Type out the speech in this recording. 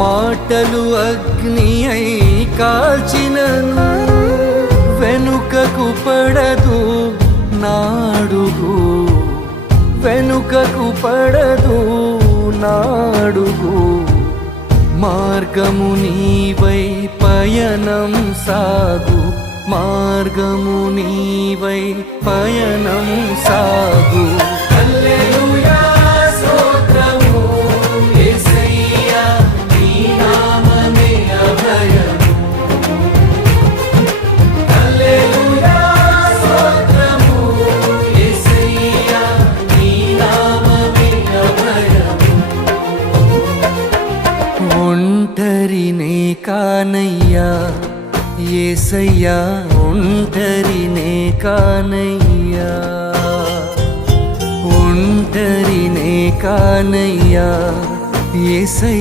మాటలు అగ్ని అయి కాల్చినను వెనుకకు పడదు నాడుగు, వెనుకకు పడదు నాడుగు. మార్గము నీవై పయనం సాగు, మార్గము నీవై పయనం సాగు. హల్లెలూయా స్తోత్రము యేసయ్యా, నీ నామమే అభయము. హల్లెలూయా స్తోత్రము యేసయ్యా, నీ నామమే అభయము. ఒంటరినే కానయ్యా యేసయ్యా, ఒంటరినే కానయ్యా, ఒంటరినే కానయ్యా యేసయ్యా.